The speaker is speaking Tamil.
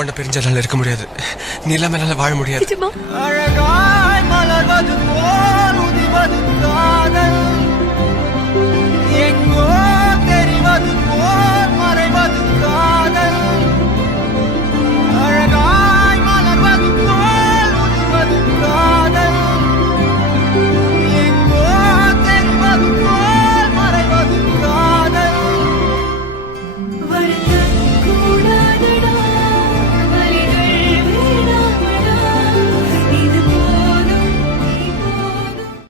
உன்னை பிரிஞ்சனால இருக்க முடியாது. நீ இல்லாம என்னால வாழ முடியாது. அழகாய் மலர்வது போல் உதிவது காதல்